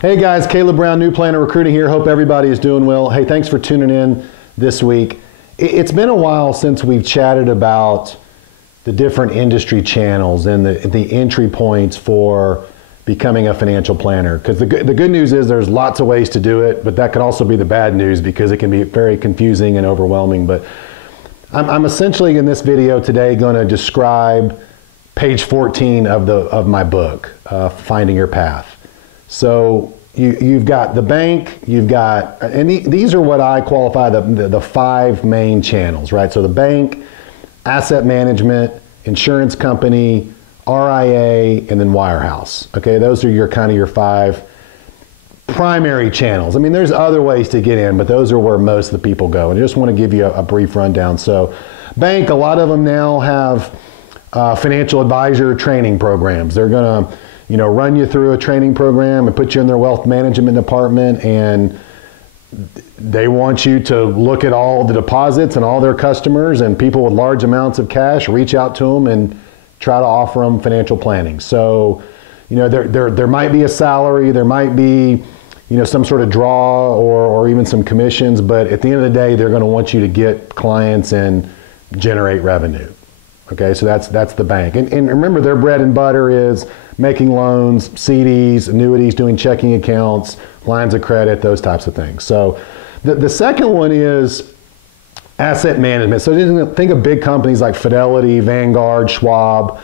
Hey guys, Caleb Brown, New Planet Recruiting here. Hope everybody is doing well. Hey, thanks for tuning in this week. It's been a while since we've chatted about the different industry channels and the entry points for becoming a financial planner. Because the good news is there's lots of ways to do it, but that could also be the bad news because it can be very confusing and overwhelming. But I'm essentially in this video today going to describe page 14 of my book, Finding Your Path. So you've got the bank, and these are what I qualify the five main channels, right? So the bank, asset management, insurance company, RIA, and then wirehouse. Okay, those are your five primary channels. I mean, there's other ways to get in, but those are where most of the people go. And I just want to give you a brief rundown. So bank, a lot of them now have financial advisor training programs. They're going to run you through a training program and put you in their wealth management department, and they want you to look at all the deposits and all their customers and people with large amounts of cash, reach out to them and try to offer them financial planning. So, there might be a salary, there might be, some sort of draw or even some commissions, but at the end of the day, they're going to want you to get clients and generate revenue. Okay, so that's the bank. And remember, their bread and butter is making loans, CDs, annuities, doing checking accounts, lines of credit, those types of things. So the second one is asset management. So think of big companies like Fidelity, Vanguard, Schwab.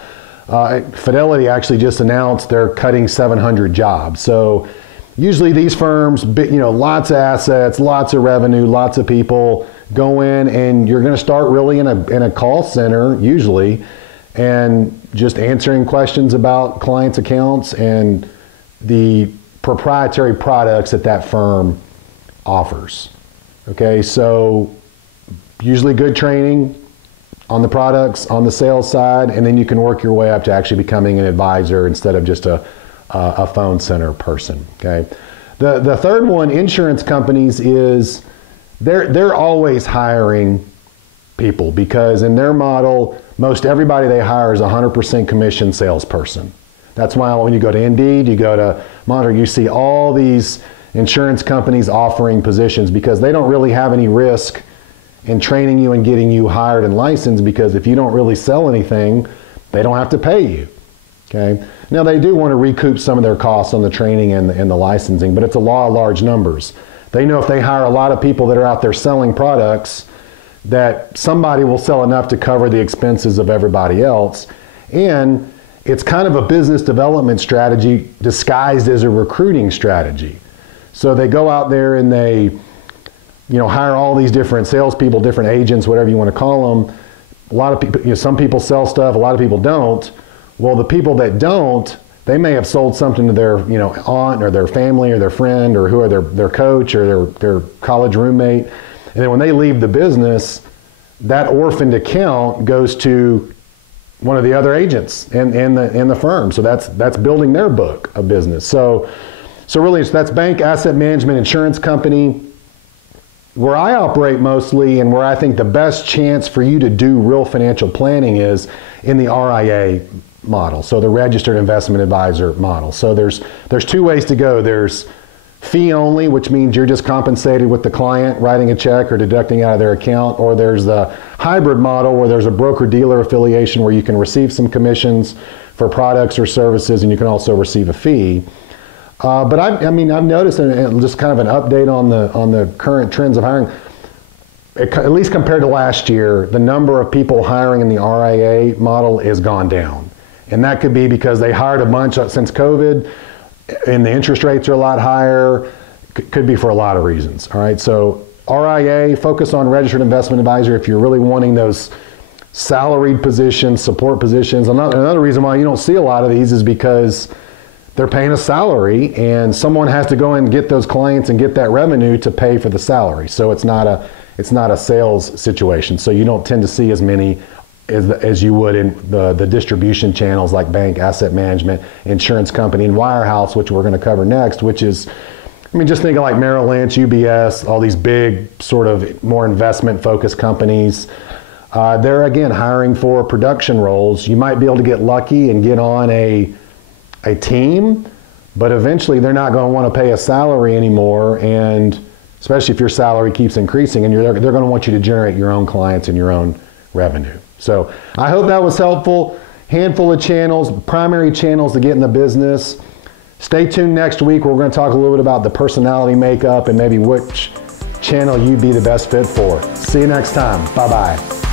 Fidelity actually just announced they're cutting 700 jobs. So usually these firms, lots of assets, lots of revenue, lots of people go in, and you're going to start really in a call center usually, and just answering questions about clients' accounts and the proprietary products that firm offers. Okay, so usually good training on the products, on the sales side, and then you can work your way up to actually becoming an advisor instead of just a phone center person. Okay, the third one, insurance companies, is they're always hiring people because in their model, most everybody they hire is 100% commission salesperson. That's why when you go to Indeed, you go to Monitor, you see all these insurance companies offering positions because they don't really have any risk in training you and getting you hired and licensed, because if you don't really sell anything, they don't have to pay you. Okay. Now they do want to recoup some of their costs on the training and the licensing, but it's a law of large numbers. They know if they hire a lot of people that are out there selling products, that somebody will sell enough to cover the expenses of everybody else. And it's kind of a business development strategy disguised as a recruiting strategy. So they go out there and they, hire all these different salespeople, different agents, whatever you want to call them. A lot of people, some people sell stuff, a lot of people don't. Well, the people that don't, they may have sold something to their, aunt or their family or their friend or who are their coach or their college roommate. And then when they leave the business, that orphaned account goes to one of the other agents in the firm. So that's building their book of business. So really that's bank, asset management, insurance company. Where I operate mostly and where I think the best chance for you to do real financial planning is in the RIA model. So the registered investment advisor model. So there's two ways to go. There's fee only, which means you're just compensated with the client writing a check or deducting out of their account, or there's the hybrid model where there's a broker-dealer affiliation where you can receive some commissions for products or services and you can also receive a fee. But I've noticed, and just kind of an update on the current trends of hiring, at least compared to last year, the number of people hiring in the RIA model has gone down. And that could be because they hired a bunch since COVID, and the interest rates are a lot higher. Could be for a lot of reasons. All right, so RIA, focus on registered investment advisor if you're really wanting those salaried positions, support positions. Another reason why you don't see a lot of these is because they're paying a salary and someone has to go and get those clients and get that revenue to pay for the salary. So it's not a sales situation. So you don't tend to see as many as you would in the distribution channels like bank, asset management, insurance company, and wirehouse, which we're going to cover next, which is, just think of like Merrill Lynch, UBS, all these big sort of more investment focused companies. They're again hiring for production roles. You might be able to get lucky and get on a team, but eventually they're not going to want to pay a salary anymore, and especially if your salary keeps increasing, and they're going to want you to generate your own clients and your own revenue. So I hope that was helpful. Handful of channels, primary channels to get in the business. Stay tuned next week. We're going to talk a little bit about the personality makeup and maybe which channel you'd be the best fit for. See you next time. Bye-bye.